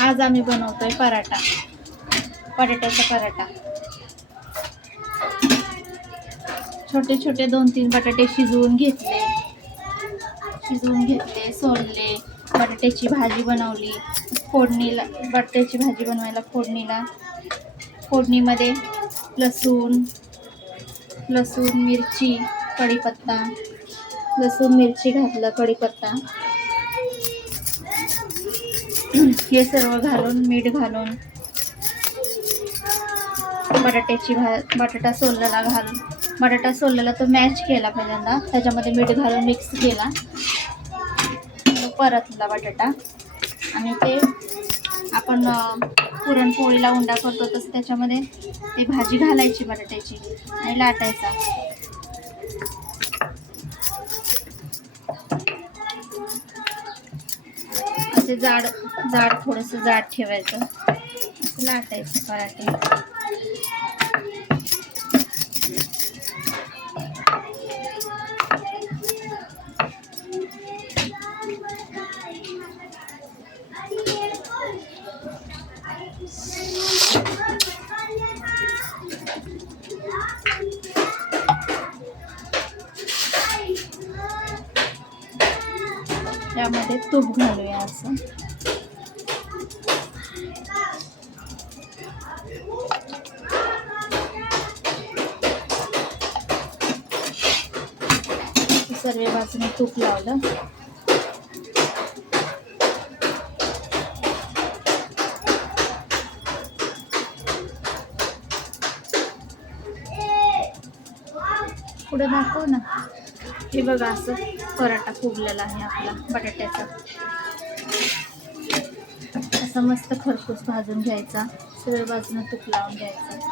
आज आम्ही बनवतोय पराठा, बटाट्याचा पराठा. छोटे छोटे 2-3 बटाटे शिजवून घेतले, सोलले. बटाट्याची भाजी बनवली. फोडणीला बटाट्याची भाजी बनवायला फोडणीमध्ये लसूण, मिरची, कढीपत्ता, लसूण मिरची घातलं, कढीपत्ता हे सर्व घालून, मीठ घालून, बटाटा सोललेला तो मॅश केला पहिल्यांदा. त्याच्यामध्ये मीठ घालून मिक्स केला, परतला बटाटा. आणि ते आपण पुरणपोळीला उंडा करतो तसं त्याच्यामध्ये ती भाजी घालायची बटाट्याची आणि लाटायचा. असे जाड थोडंसं जाड ठेवायचं, असं लाटायचं पराठे. त्यामध्ये तूप घालूया असं. सर्व बाजूने तूप लावलं. पुढे दाखव ना. हे बघा, असं पराठा फुगलेला आहे आपला बटाट्याचा. असा मस्त खरपूस भाजून घ्यायचा, सर्व बाजूने तूप लावून घ्यायचं.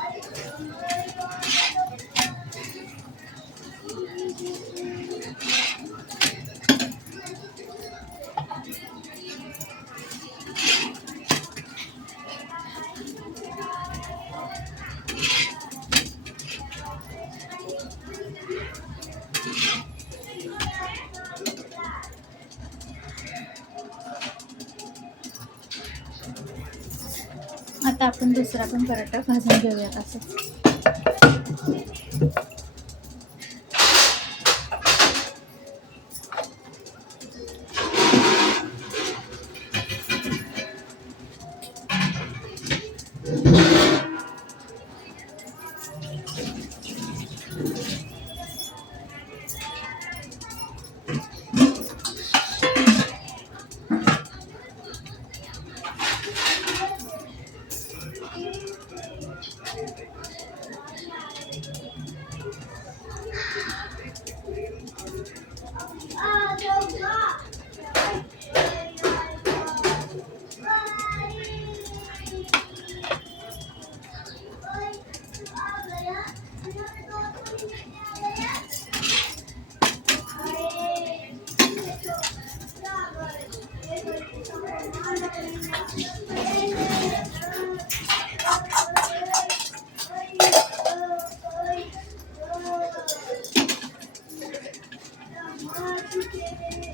आता आपण दुसरा पण पराठा भाजून घेऊयात असं.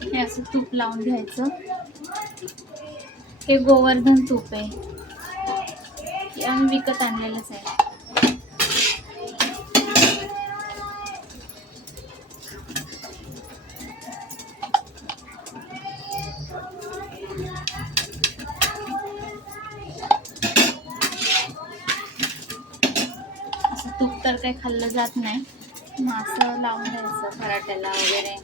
हे असं तूप लावून घ्यायचं. हे गोवर्धन तूप आहे, हे आम्ही विकत आणलेलंच आहे. असं तूप तर काही खाल्लं जात नाही, मग असं लावून द्यायचं पराठ्याला वगैरे.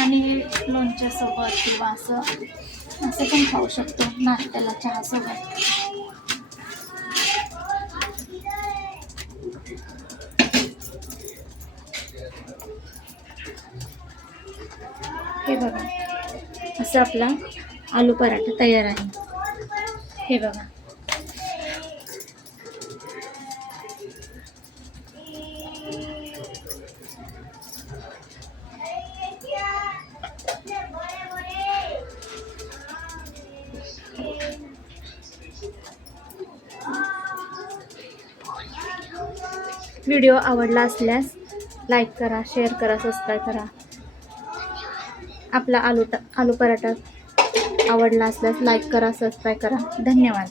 आणि लोणच्या सोबत किंवा असं पण खाऊ शकतो नाश्त्याला, चहा सोबत. हे बघा, असं आपला आलू पराठा तयार आहे. हे बघा, व्हिडिओ आवडला असल्यास लाईक करा, शेअर करा, सबस्क्राईब करा. आपला आलू पराठा आवडला असल्यास लाईक करा, सबस्क्राईब करा. धन्यवाद.